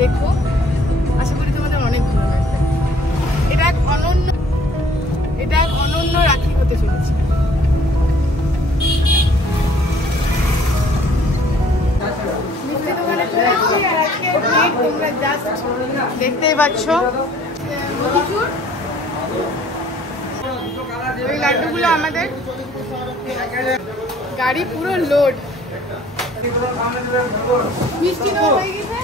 দেখো, আশা করি তোমাদের অনেক ভালো লাগবে। এটা এক অনন্য রাখি হতে চলেছে। তোমরা জাস্ট দেখতেই পাচ্ছ, ওই লাড্ডুগুলো আমাদের গাড়ি পুরো লোড। মিষ্টি দেওয়া হয়ে গেছে।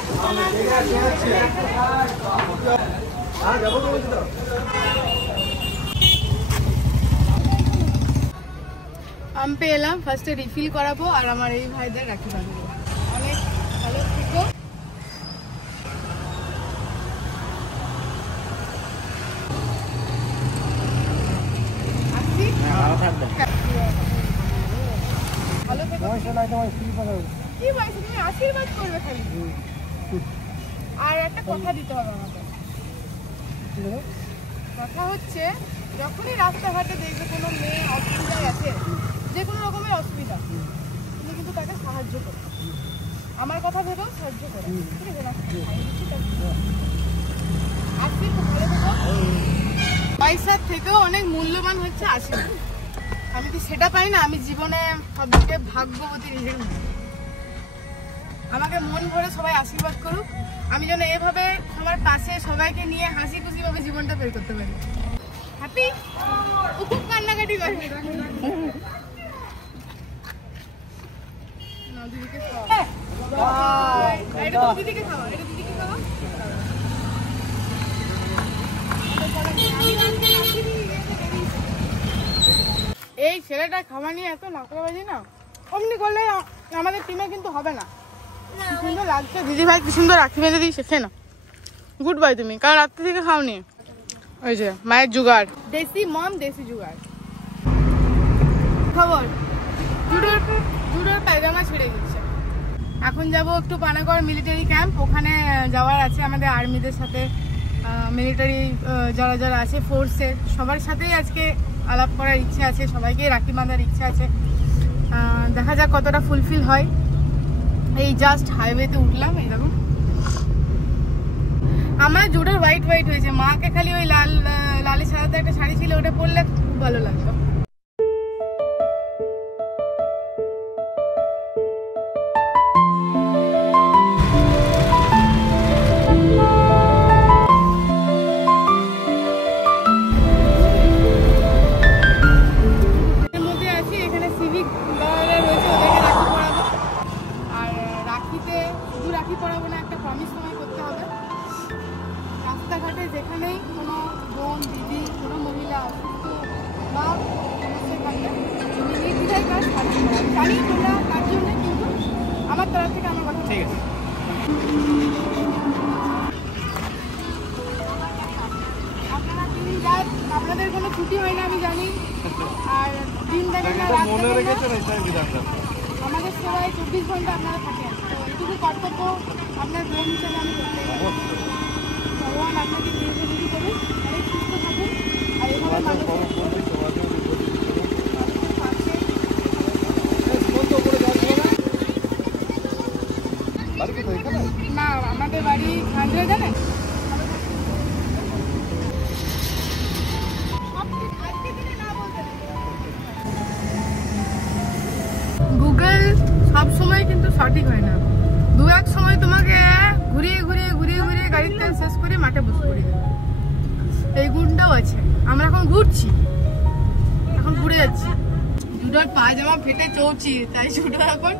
আমি এলাম, ফার্স্টে রিফিল করাবো আর আমার এই ভাইদের রাখি বাঁধবো। অনেক ভালো থেকো। আশীর্বাদ করবে খালি। আর একটা কথা দিতে হবে আমাকে। কথা হচ্ছে, যখনই রাস্তাঘাটে দেখবে কোনো মেয়ে অসুবিধায় আছে, যে কোনো রকমের অসুবিধা, তুমি কিন্তু তাকে সাহায্য করো। আমার কথা ভেবেও সাহায্য করো, ঠিক আছে? আজকে খুব ভালো থেকো। পয়সার থেকেও অনেক মূল্যবান হচ্ছে আশীর্বাদ। আমি কি সেটা পাই না? আমি জীবনে সবথেকে ভাগ্যবতী নিজের মনে। আমাকে মন ভরে সবাই আশীর্বাদ করুক, আমি যেন এভাবে সবার পাশে সবাইকে নিয়ে হাসি খুশি ভাবে জীবনটা বের করতে পারি। হ্যাপি? খুব কান্নাকাটি করে। দিদিকে খাওয়া, এটা দিদিকে খাওয়া। এই ছেলেটা খাওয়া নিয়ে এত নাকড়াবাজি না, অমনি করলে আমাদের টিমে কিন্তু হবে না। সুন্দর লাগছে দিদি ভাই, কি সুন্দর রাখি বেঁধে দিই, শেখে না। গুড বাই তুমি, কারণ রাত্রি থেকে খাওনি। ওই যে মায়ের জুগাড়, দেশি মম দেশি জুগাড়। খবর, জুডোর পায়জামা ছেড়ে দিচ্ছে। এখন যাব একটু পানাগড় মিলিটারি ক্যাম্প, ওখানে যাওয়ার আছে আমাদের আর্মিদের সাথে। মিলিটারি যারা যারা আছে ফোর্সের, সবার সাথেই আজকে আলাপ করার ইচ্ছে আছে, সবাইকে রাখি বাঁধার ইচ্ছা আছে। দেখা যাক কতটা ফুলফিল হয়। এই জাস্ট হাইওয়েতে উঠলাম, এইরকম আমার জুডোর হোয়াইট হয়েছে। মাকে খালি ওই লালে সাদাতে একটা শাড়ি ছিল, ওটা পরলে খুব ভালো লাগতো। রাস্তাঘাটে যেখানেই কোনো বোন দিদি কোনো মহিলা অসুস্থ বা সমস্যা থাকবে, তুমি নির্দ্বিধায় কাজ সাহায্য করো। জানি তোমরা তার জন্য, কিন্তু আমার তরফ থেকে আমার কথা ঠিক আছে। আপনারা দিন রাত, আপনাদের কোনো ছুটি হয় না আমি জানি, আর দিন দেখে না আমাদের সেবায় 24 ঘন্টা আপনারা থাকেন। তো এইটুকু কর্তব্য আপনার বোন হিসেবে আমি করতে পারি। ভগবান আপনাকে দীর্ঘজীবী করুন, অনেক সুস্থ থাকুন, আর এইভাবে না। আমাদের বাড়ি খান্ডরা জানেন, গুগল সব সময় কিন্তু সঠিক হয় না। দু এক সময় তোমাকে ঘুরিয়ে গাড়ির তেল শেষ করে মাঠে বসে পড়ে দেবে। এই গুণটাও আছে। আমরা এখন ঘুরে যাচ্ছি। জুডোর পায়জামা ফেটে চৌচি, তাই জুডোর এখন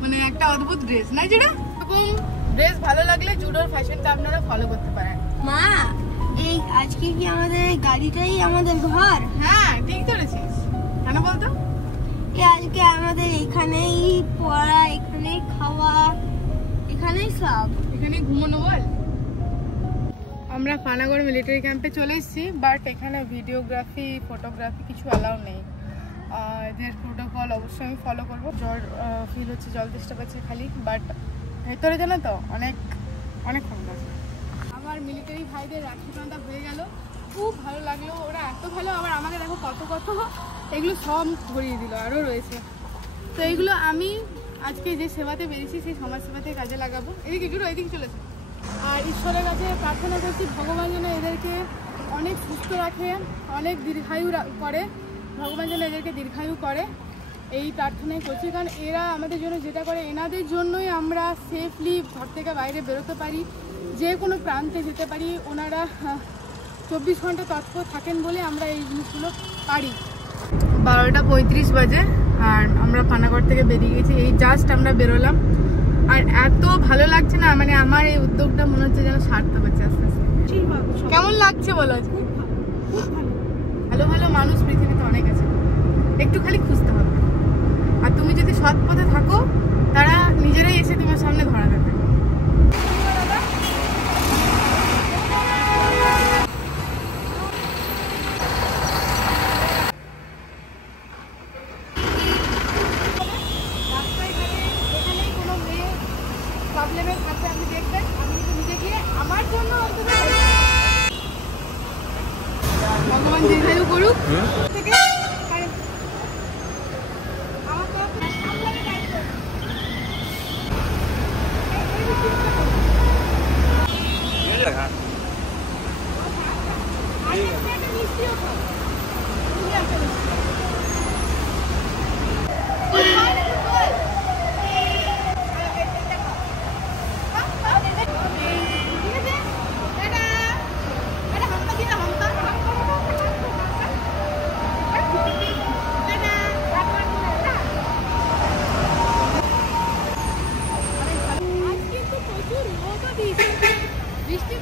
মানে একটা অদ্ভুত ড্রেস না যেটা। এরকম ড্রেস ভালো লাগলে জুডোর ফ্যাশনটা আপনারা ফলো করতে পারেন। মা, এই আজকে কি আমাদের গাড়িটাই আমাদের ঘর? হ্যাঁ ঠিক ধরেছিস। কেন বলতো? আজকে আমাদের এখানেই পড়া, এখানেই খাওয়া, এখানেই সব, এখানেই ঘুমানো। বল, আমরা পানাগড় মিলিটারি ক্যাম্পে চলে এসেছি, বাট এখানে ভিডিওগ্রাফি ফটোগ্রাফি কিছু অ্যালাউ নেই। এদের প্রোটোকল অবশ্যই আমি ফলো করবো। জ্বর ফিল হচ্ছে, জল তেষ্টা পাচ্ছে খালি, বাট ভেতরে জানো তো অনেক ঠান্ডা। আমার মিলিটারি ভাইদের রাখি বাঁধা হয়ে গেল, খুব ভালো লাগলো। ওরা এত ভালো, আবার আমাকে দেখো কত এগুলো সব ধরিয়ে দিল, আরও রয়েছে। তো এইগুলো আমি আজকে যে সেবাতে বেরিয়েছি সেই সমাজ সেবাতে কাজে লাগাবো। এদিকে চলেছে। আর ঈশ্বরের কাছে প্রার্থনা করছি ভগবান যেন এদেরকে অনেক সুস্থ রাখে, অনেক দীর্ঘায়ু করে, ভগবান যেন এদেরকে দীর্ঘায়ু করে, এই প্রার্থনাই করছি। কারণ এরা আমাদের জন্য যেটা করে, এনাদের জন্যই আমরা সেফলি ঘর থেকে বাইরে বেরোতে পারি, যে কোনো প্রান্তে যেতে পারি। ওনারা 24 ঘন্টা তৎপর থাকেন বলে আমরা এই জিনিসগুলো পারি। 12:35 বাজে আর আমরা পানাগড় থেকে বেরিয়ে গেছি, এই জাস্ট আমরা বেরোলাম। আর এত ভালো লাগছে না, মানে আমার এই উদ্যোগটা মনে হচ্ছে যেন সার্থক হচ্ছে আস্তে আস্তে। কেমন লাগছে বলো? ভালো ভালো মানুষ পৃথিবীতে অনেক আছে, একটু খালি খুঁজতে হবে। আর তুমি যদি সৎ পথে থাকো, তারা নিজেরাই এসে তোমার সামনে ধরা দেবে। প্রবলেমের কাছে আপনি দেখবেন, আমি নিজে গিয়ে আমার জন্য অন্তত ভগবান দীর্ঘায়ু করুক থেকে আমার তরফ থেকে সামলাতে দায়িত্ব। একটা মিষ্টিও খাও,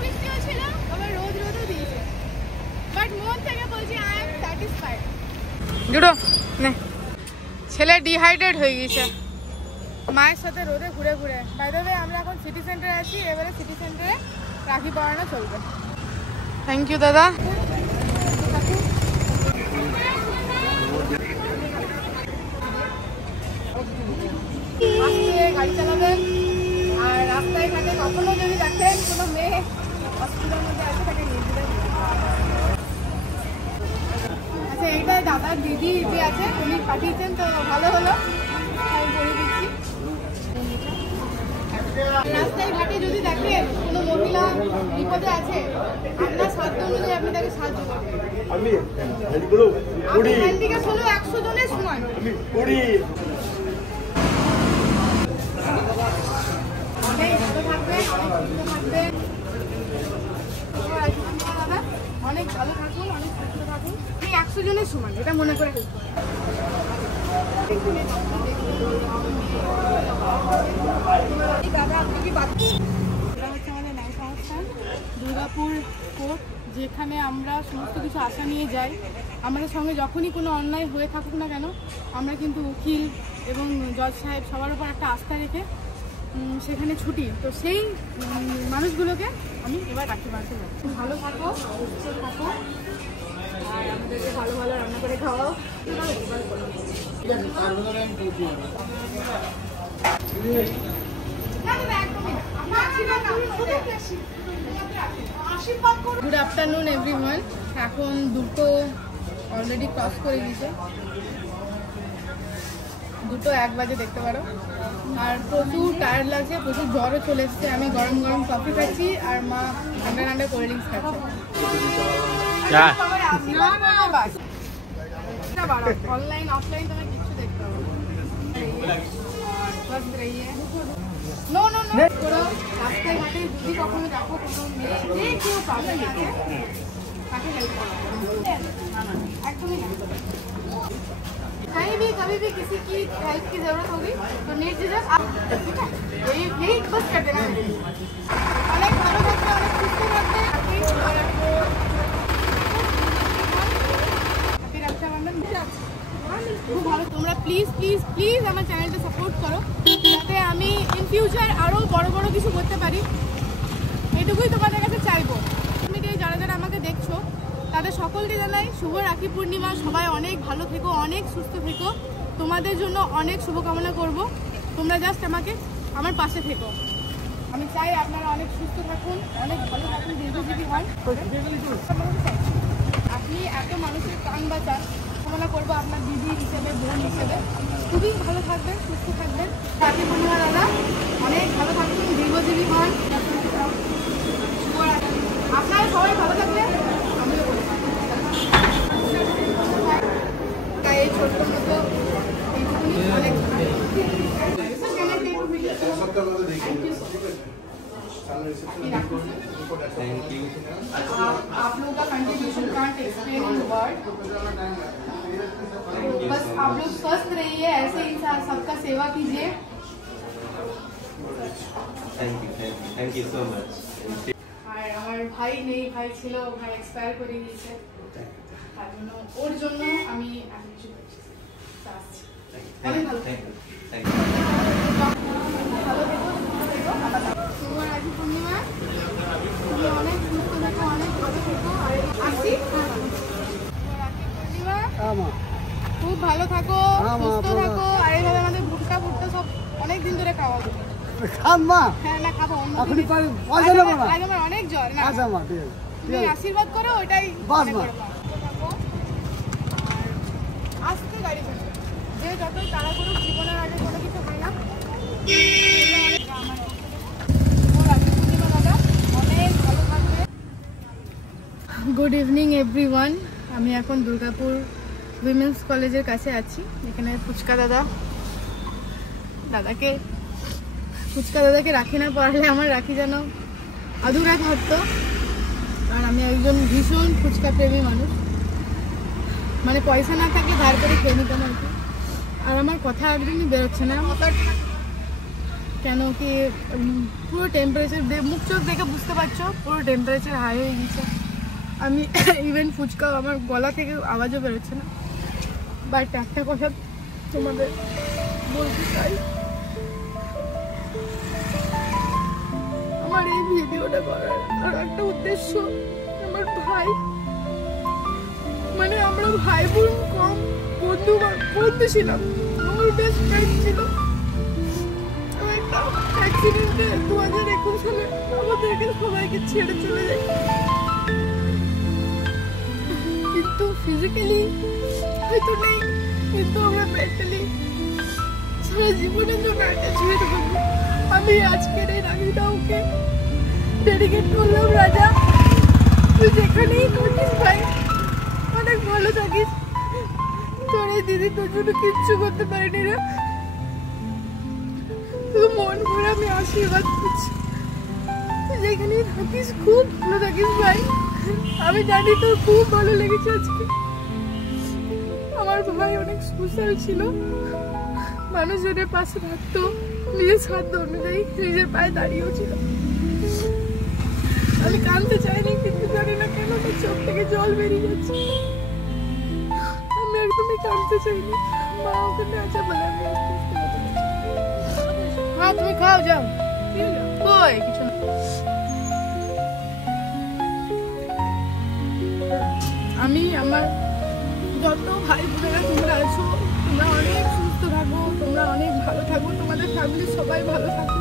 বৃষ্টিও ছিল, আবার রোদও দিয়েছে, বাট মন থেকে বলছি আই এম স্যাটিসফাইড। জুড়ো নে, ছেলে ডিহাইড্রেট হয়ে গেছে মায়ের সাথে রোদে ঘুরে ঘুরে। বাই দ্য ওয়ে আমরা এখন সিটি সেন্টারে আছি, এবারে সিটি সেন্টারে রাখি পরানো চলবে। থ্যাংক ইউ দাদা। আজকে গাড়ি চালাবেন, আর রাস্তায় ঘাটে কখনো যদি দেখেন কোনো মেয়ে হসপিটালের মধ্যে আছে, তাকে নিয়ে দিবেন। আচ্ছা, এইটা দাদার দিদি আছে, উনি পাঠিয়েছেন, তো ভালো হলো, আমি করে দিচ্ছি। রাস্তায় ঘাটে যদি দেখেন কোনো মহিলা বিপদে আছে, আপনার সাধ্য অনুযায়ী আপনি তাকে সাহায্য করবেন। হ্যান্ডিক্যাপ হলো 100 জনের সমান। অনেক ভালো থাকবেন, অনেক সুস্থ থাকবেন, দাদা অনেক ভালো থাকুন, অনেক সুস্থ থাকুন। আপনি 100 জনের সমান, এটা মনে করে হেল্প করুন। দাদা আপনি কি এটা হচ্ছে আমাদের ন্যায় সংস্থান দুর্গাপুর কোর্ট, যেখানে আমরা সমস্ত কিছু আশা নিয়ে যাই। আমাদের সঙ্গে যখনই কোনো অন্যায় হয়ে থাকুক না কেন, আমরা কিন্তু উকিল এবং জজ সাহেব সবার উপর একটা আস্থা রেখে সেখানে ছুটি। তো সেই মানুষগুলোকে আমি এবার রাখতে পারতে যাচ্ছি। ভালো থাকো, সুস্থ থাকো, আর আমাদেরকে ভালো ভালো রান্না করে খাওয়াও। Good afternoon everyone. এখন 2টো অলরেডি ক্রস করে গেছে, 2:01 বাজে দেখতে পারো। আর প্রচুর টায়ার্ড লাগছে, প্রচুর জ্বরও চলে এসছে। আমি গরম গরম কফি খাচ্ছি আর মা ঠান্ডা ঠান্ডা কোল্ড ড্রিঙ্কস খাচ্ছে। অনলাইন অফলাইন তোমার কিছু দেখতে হবে। নো নো নো, রাস্তায় ঘাটে যদি কখনো দেখো কোনো মেয়ে যে কেউ প্রবলেম আছে, তাকে হেল্প করো, একদমই না। कभी भी किसी की हेल्प की जरूरत होगी तो निर्झिझक आप, ठीक है, यही बस कर देना। अनेक भालो থাকবে, অনেক সুস্থ থাকবে। হ্যাপি রক্ষাবন্ধন। খুব ভালো, তোমরা প্লিজ প্লিজ প্লিজ আমার চ্যানেলটা সাপোর্ট করো, যাতে আমি ইন ফিউচার আরও বড় বড় কিছু করতে পারি। এটুকুই তোমাদের কাছে চাইবো। মিডিয়ায় যারা যারা আমাকে দেখছো, তাদের সকলকে জানাই শুভ রাখি পূর্ণিমা। সবাই অনেক ভালো থেকো, অনেক সুস্থ থেকো, তোমাদের জন্য অনেক শুভকামনা করব। তোমরা জাস্ট আমাকে আমার পাশে থেকো। আমি চাই আপনারা অনেক সুস্থ থাকুন, অনেক ভালো থাকুন, দীর্ঘজীবী হন। আপনি এত মানুষের প্রাণ বাঁচান, কামনা করবো আপনার দিদি হিসেবে, বোন হিসেবে। খুবই ভালো থাকবেন, সুস্থ থাকবেন। রাখি পূর্ণিমা দাদা, অনেক ভালো থাকুন, দীর্ঘজীবী হন। চাই সবাই ভালো থাকলে আমিও ভালো থাকবো। তাই এই ছোট্ট মতো অনেক आप लोगों का contribution can't explain in word. बस आप लोग स्वस्थ रहिए, ऐसे इंसान सबका सेवा कीजिए। Thank you so much. আর আমার ভাই নেই, ভাই ছিল, ভাই এক্সপায়ার করে গিয়েছে, তার জন্য ওর জন্য আমি এত কিছু করছি। অনেক ভালো থাকো। ভালো থেকো, তোমার আজ পূর্ণিমা, তুমি অনেক সুস্থ থাকো, অনেক ভালো থেকো। আর আসছি পূর্ণিমা, খুব ভালো থাকো, সুস্থ থাকো। আর এইভাবে আমাদের ভুট্টা ভুট্টা সব অনেক দিন ধরে খাওয়া হবে। হ্যাঁ না খাবো, অনেক জ্বর না, তুমি আশীর্বাদ করো, ওইটাই আজকে গাড়ি করবে যে যতই তাড়া করুক, জীবনের আগে কোনো কিছু হয় না। অনেক ভালো থাকবে। Good evening everyone. আমি এখন দুর্গাপুর উইমেন্স কলেজের কাছে আছি। এখানে ফুচকা দাদাকে রাখি না পড়ালে আমার রাখি যেন আধুরা থাকতো। আর আমি একজন ভীষণ ফুচকা প্রেমী মানুষ, মানে পয়সা না থাকলে ধার করে খেয়ে নিতাম আর কি। আর আমার কথা একদমই বেরোচ্ছে না, কেন কি পুরো টেম্পারেচার মুখ চোখ দেখে বুঝতে পারছো, পুরো টেম্পারেচার হাই হয়ে গেছে। আমি ইভেন ফুচকা আমার গলা থেকে আওয়াজও বেরোচ্ছে না। বাট একটা কথা তোমাদের বলতে চাই, আমার এই ভিডিওটা করার আর একটা উদ্দেশ্য, আমার ভাই, মানে আমরা ভাই বোন কম বন্ধু ছিলাম, আমার বেস্ট ফ্রেন্ড ছিল। একটা অ্যাক্সিডেন্টে 2021 সালে আমাদেরকে সবাইকে ছেড়ে চলে যায়, কিন্তু ফিজিক্যালি হয়তো নেই, কিন্তু আমরা মেন্টালি সারা জীবনের জন্য একটা ছেড়ে থাকবো। আমি আজকের এই রাখিটা ওকে ডেডিকেট করলাম। রাজা, তুই যেখানেই থাকিস ভাই অনেক ভালো থাকিস, তোর এই দিদি তোর জন্য কিচ্ছু করতে পারিনি রে, তুই মন ভরে আমি আশীর্বাদ করছি, তুই যেখানেই থাকিস খুব ভালো থাকিস ভাই। আমি জানি তোর খুব ভালো লেগেছে আজকে। আমার ভাই অনেক সোশ্যাল ছিল, মানুষজনের পাশে থাকতো, নিজের সাধ্য অনুযায়ী নিজের পায়ে দাঁড়িয়েও ছিল। আমি কাঁদতে চাইনি, কিন্তু জানি না কেন আমার চোখ থেকে জল বেরিয়ে যাচ্ছে। আমি একদমই কাঁদতে চাইনি, মা ওখানে আছে বলে আমি আস্তে আস্তে। হ্যাঁ তুমি খাও, যাও। কই কিছু না। আমি আমার যত ভাই বোনেরা তোমরা আছো, তোমরা অনেক সুস্থ থাকো, তোমরা অনেক ভালো থাকো, তোমাদের ফ্যামিলির সবাই ভালো থাকো,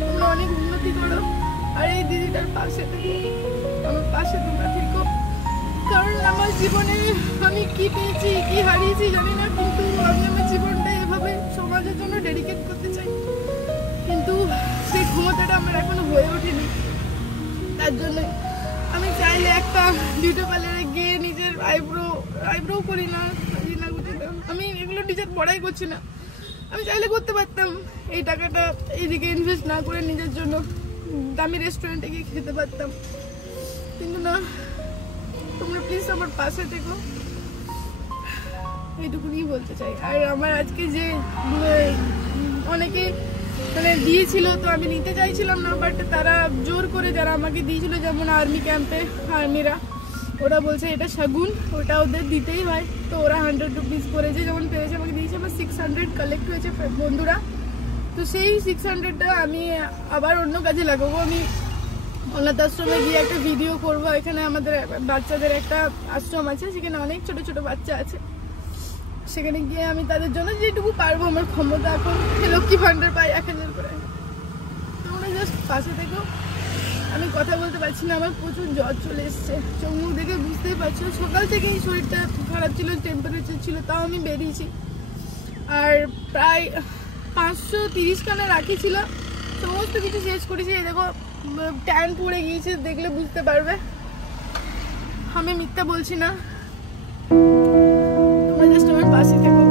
তোমরা অনেক উন্নতি করো। আর এই দিদিটার পাশে থেকো, আমার পাশে তোমরা থেকো। কারণ আমার জীবনে আমি কি পেয়েছি কি হারিয়েছি জানি না, কিন্তু আমি আমার জীবনটা এভাবে সমাজের জন্য ডেডিকেট করতে চাই, কিন্তু সেই ক্ষমতাটা আমার এখনো হয়ে ওঠেনি। তার জন্য আমি চাইলে একটা বিউটি পার্লারে গিয়ে নিজের আইব্রো করি না, আমি এগুলো নিজের পড়াই করছি না, আমি চাইলে করতে পারতাম। এই টাকাটা এইদিকে ইনভেস্ট না করে নিজের জন্য দামি রেস্টুরেন্টে গিয়ে খেতে পারতাম, কিন্তু না। তোমরা প্লিজ আমার পাশে থেকো, এইটুকুনি বলতে চাই। আর আমার আজকে যে অনেকে মানে দিয়েছিল, তো আমি নিতে চাইছিলাম না, বাট তারা জোর করে যারা আমাকে দিয়েছিল, যেমন আর্মি ক্যাম্পে আর্মিরা, ওরা বলছে এটা শাগুন, ওটা ওদের দিতেই হয়, তো ওরা 100 রুপিস করেছে, যেমন পেয়েছে আমাকে দিয়েছে। আমার 600 কালেক্ট হয়েছে বন্ধুরা, তো সেই 600টা আমি আবার অন্য কাজে লাগাবো। আমি অনাথ আশ্রমে গিয়ে একটা ভিডিও করব। এখানে আমাদের বাচ্চাদের একটা আশ্রম আছে, সেখানে অনেক ছোট ছোট বাচ্চা আছে, সেখানে গিয়ে আমি তাদের জন্য যেটুকু পারবো আমার ক্ষমতা, এখন লক্ষ্মী ভান্ডার পাই 1000 করে। তোমরা জাস্ট পাশে থেকো। আমি কথা বলতে পারছি না, আমার প্রচুর জ্বর চলে এসছে, চোখ মুখ দেখে বুঝতেই পারছো। সকাল থেকেই শরীরটা খারাপ ছিল, টেম্পারেচার ছিল, তাও আমি বেরিয়েছি। আর প্রায় 530 খানা রাখি ছিল, সমস্ত কিছু শেষ করেছি। এই দেখো ট্যান পড়ে গিয়েছে, দেখলে বুঝতে পারবে। আমি মিথ্যা বলছি না, তোমরা জাস্ট আমার পাশে থেকো।